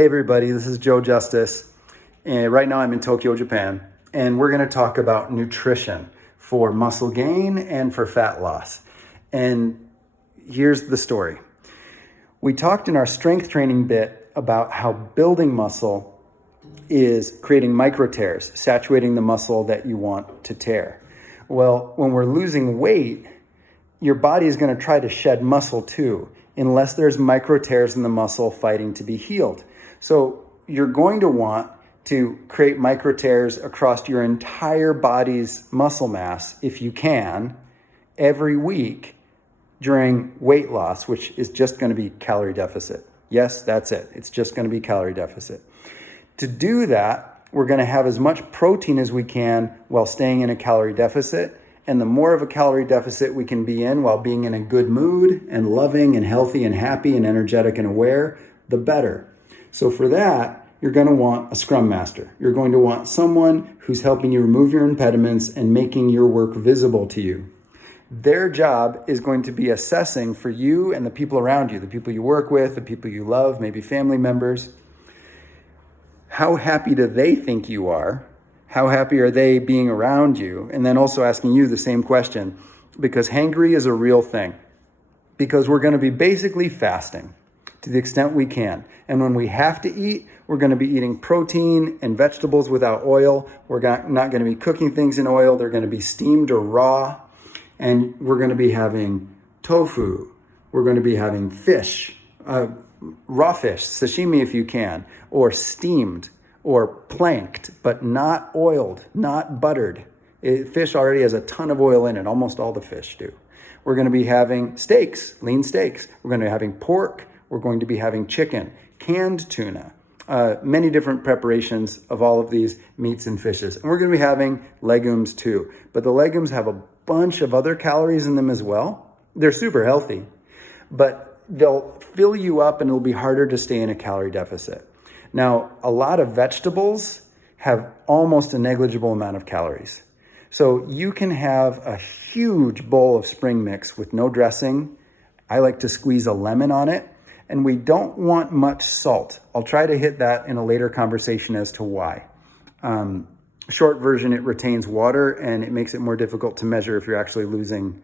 Hey everybody, this is Joe Justice. And right now I'm in Tokyo, Japan, and we're going to talk about nutrition for muscle gain and for fat loss. And here's the story. We talked in our strength training bit about how building muscle is creating micro tears, saturating the muscle that you want to tear. Well, when we're losing weight, your body is going to try to shed muscle too, unless there's micro tears in the muscle fighting to be healed. So you're going to want to create micro tears across your entire body's muscle mass, if you can, every week during weight loss, which is just going to be calorie deficit. Yes, that's it. It's just going to be calorie deficit. To do that, we're going to have as much protein as we can while staying in a calorie deficit. And the more of a calorie deficit we can be in while being in a good mood and loving and healthy and happy and energetic and aware, the better. So for that, you're going to want a Scrum Master. You're going to want someone who's helping you remove your impediments and making your work visible to you. Their job is going to be assessing for you and the people around you, the people you work with, the people you love, maybe family members. How happy do they think you are? How happy are they being around you? And then also asking you the same question, because hangry is a real thing. Because we're going to be basically fasting to the extent we can. And when we have to eat, we're going to be eating protein and vegetables without oil. We're not going to be cooking things in oil. They're going to be steamed or raw. And we're going to be having tofu. We're going to be having fish, raw fish, sashimi if you can, or steamed or planked, but not oiled, not buttered. Fish already has a ton of oil in it. Almost all the fish do. We're going to be having steaks, lean steaks. We're going to be having pork. We're going to be having chicken, canned tuna, many different preparations of all of these meats and fishes. And we're going to be having legumes too. But the legumes have a bunch of other calories in them as well. They're super healthy, but they'll fill you up and it'll be harder to stay in a calorie deficit. Now, a lot of vegetables have almost a negligible amount of calories. So you can have a huge bowl of spring mix with no dressing. I like to squeeze a lemon on it. And we don't want much salt. I'll try to hit that in a later conversation as to why. Short version, it retains water and it makes it more difficult to measure if you're actually losing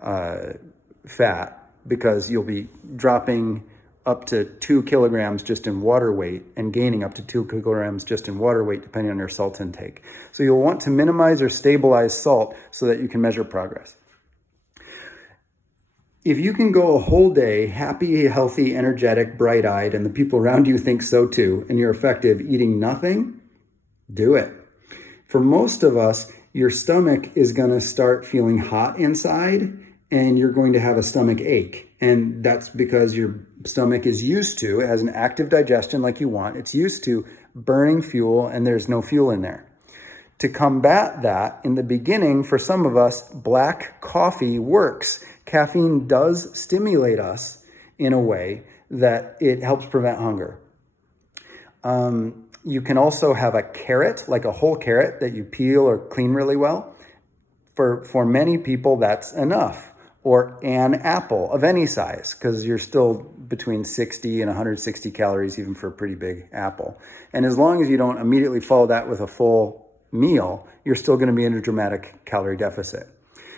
fat, because you'll be dropping up to 2 kilograms just in water weight and gaining up to 2 kilograms just in water weight depending on your salt intake. So you'll want to minimize or stabilize salt so that you can measure progress. If you can go a whole day happy, healthy, energetic, bright-eyed, and the people around you think so too, and you're effective eating nothing, do it. For most of us, your stomach is going to start feeling hot inside, and you're going to have a stomach ache. And that's because your stomach is used to, it has an active digestion like you want, it's used to burning fuel, and there's no fuel in there. To combat that, in the beginning, for some of us, black coffee works. Caffeine does stimulate us in a way that it helps prevent hunger. You can also have a carrot, like a whole carrot that you peel or clean really well. For many people, that's enough. Or an apple of any size, because you're still between 60 and 160 calories even for a pretty big apple. And as long as you don't immediately follow that with a full meal, you're still going to be in a dramatic calorie deficit.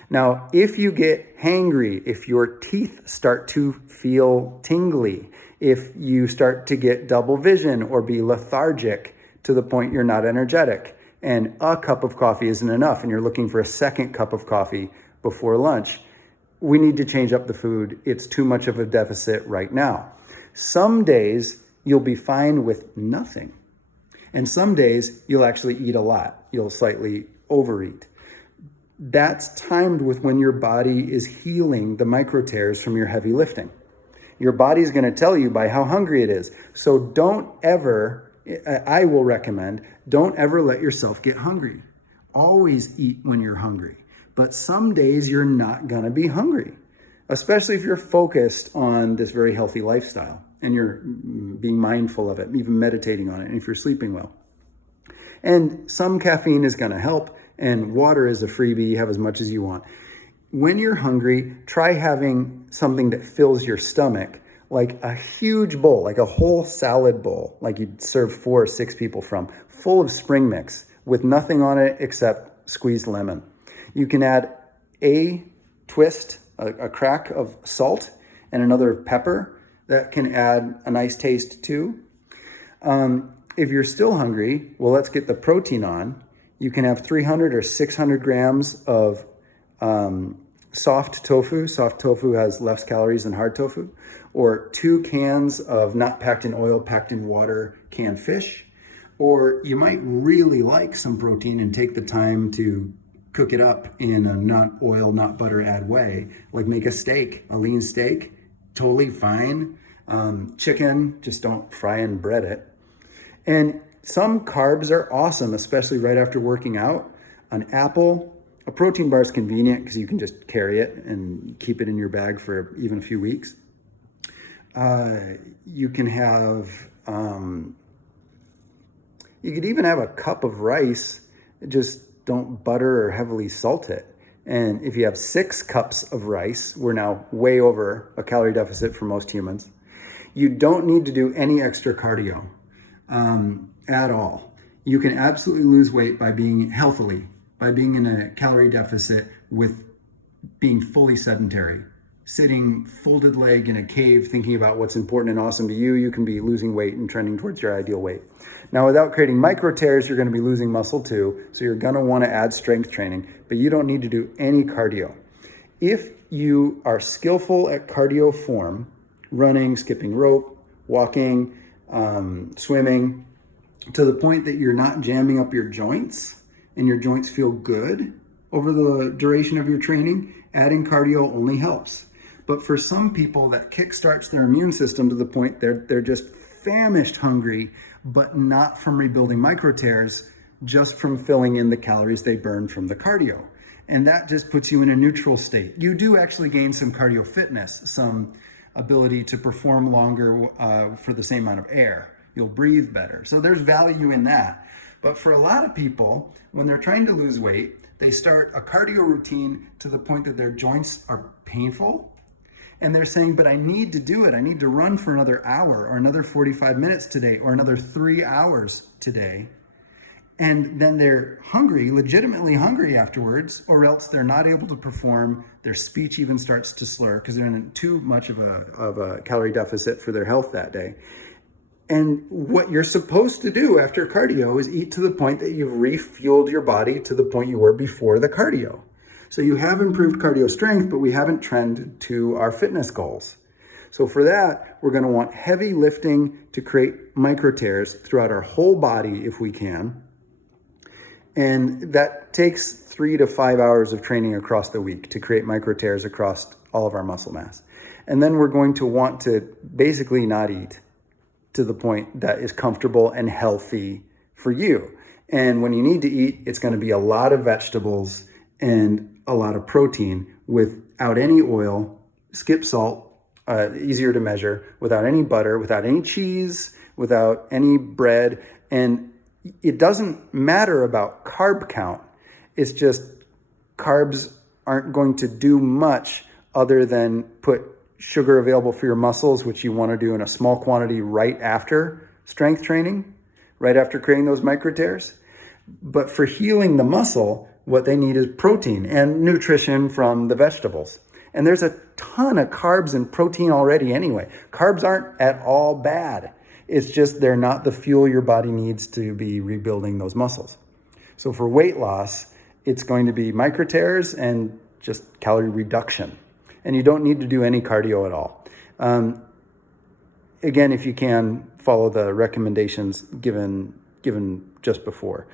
Now, if you get hangry, if your teeth start to feel tingly, if you start to get double vision or be lethargic to the point you're not energetic, and a cup of coffee isn't enough and you're looking for a second cup of coffee before lunch, we need to change up the food. It's too much of a deficit right now. Some days you'll be fine with nothing. And some days you'll actually eat a lot. You'll slightly overeat. That's timed with when your body is healing the micro tears from your heavy lifting. Your body's going to tell you by how hungry it is. So don't ever, I will recommend, don't ever let yourself get hungry. Always eat when you're hungry. But some days you're not going to be hungry, especially if you're focused on this very healthy lifestyle and you're being mindful of it, even meditating on it, and if you're sleeping well. And some caffeine is going to help, and water is a freebie. You have as much as you want. When you're hungry, try having something that fills your stomach like a huge bowl, like a whole salad bowl, like you'd serve 4 or 6 people from, full of spring mix with nothing on it except squeezed lemon. You can add a twist, a crack of salt and another pepper that can add a nice taste too. If you're still hungry, well, let's get the protein on. You can have 300 or 600 grams of soft tofu. Soft tofu has less calories than hard tofu. Or 2 cans of not packed in oil, packed in water canned fish. Or you might really like some protein and take the time to cook it up in a not oil, not butter add way. Like make a steak, a lean steak, totally fine. Chicken, just don't fry and bread it. And some carbs are awesome, especially right after working out. An apple, a protein bar is convenient because you can just carry it and keep it in your bag for even a few weeks. You can have, you could even have a cup of rice, just don't butter or heavily salt it. And if you have 6 cups of rice, we're now way over a calorie deficit for most humans. You don't need to do any extra cardio at all. You can absolutely lose weight by being healthily, by being in a calorie deficit with being fully sedentary. Sitting folded leg in a cave thinking about what's important and awesome to you, you can be losing weight and trending towards your ideal weight. Now, without creating micro tears, you're going to be losing muscle too, so you're going to want to add strength training, but you don't need to do any cardio. If you are skillful at cardio form, running, skipping rope, walking, swimming, to the point that you're not jamming up your joints and your joints feel good over the duration of your training, adding cardio only helps. But for some people, that kickstarts their immune system to the point they're just famished hungry, but not from rebuilding micro tears, just from filling in the calories they burned from the cardio. And that just puts you in a neutral state. You do actually gain some cardio fitness, some ability to perform longer for the same amount of air. You'll breathe better. So there's value in that. But for a lot of people, when they're trying to lose weight, they start a cardio routine to the point that their joints are painful. And they're saying, but I need to do it. I need to run for another hour or another 45 minutes today or another 3 hours today. And then they're hungry, legitimately hungry afterwards, or else they're not able to perform. Their speech even starts to slur because they're in too much of a calorie deficit for their health that day. And what you're supposed to do after cardio is eat to the point that you've refueled your body to the point you were before the cardio. So you have improved cardio strength, but we haven't trended to our fitness goals. So for that, we're going to want heavy lifting to create micro tears throughout our whole body if we can. And that takes 3 to 5 hours of training across the week to create micro tears across all of our muscle mass. And then we're going to want to basically not eat to the point that is comfortable and healthy for you. And when you need to eat, it's going to be a lot of vegetables and a lot of protein without any oil, skip salt, easier to measure, without any butter, without any cheese, without any bread. And it doesn't matter about carb count. It's just carbs aren't going to do much other than put sugar available for your muscles, which you want to do in a small quantity right after strength training, right after creating those micro tears. But for healing the muscle, what they need is protein and nutrition from the vegetables. And there's a ton of carbs and protein already anyway. Carbs aren't at all bad. It's just they're not the fuel your body needs to be rebuilding those muscles. So for weight loss, it's going to be micro tears and just calorie reduction. And you don't need to do any cardio at all. Again, if you can, follow the recommendations given just before.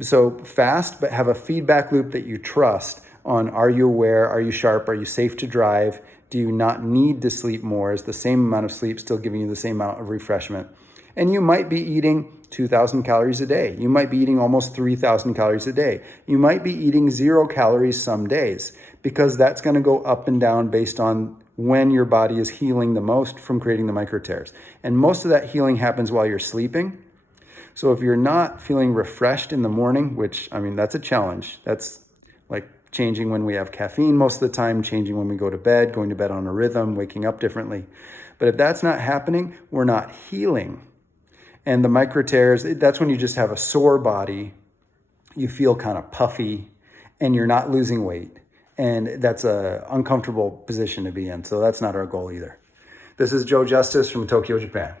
So fast, but have a feedback loop that you trust on: are you aware? Are you sharp? Are you safe to drive? Do you not need to sleep more? Is the same amount of sleep still giving you the same amount of refreshment? And you might be eating 2,000 calories a day. You might be eating almost 3,000 calories a day. You might be eating 0 calories some days, because that's going to go up and down based on when your body is healing the most from creating the micro tears. And most of that healing happens while you're sleeping. So if you're not feeling refreshed in the morning, which, I mean, that's a challenge. That's like changing when we have caffeine most of the time, changing when we go to bed, going to bed on a rhythm, waking up differently. But if that's not happening, we're not healing. And the micro tears, that's when you just have a sore body, you feel kind of puffy, and you're not losing weight. And that's an uncomfortable position to be in. So that's not our goal either. This is Joe Justice from Tokyo, Japan.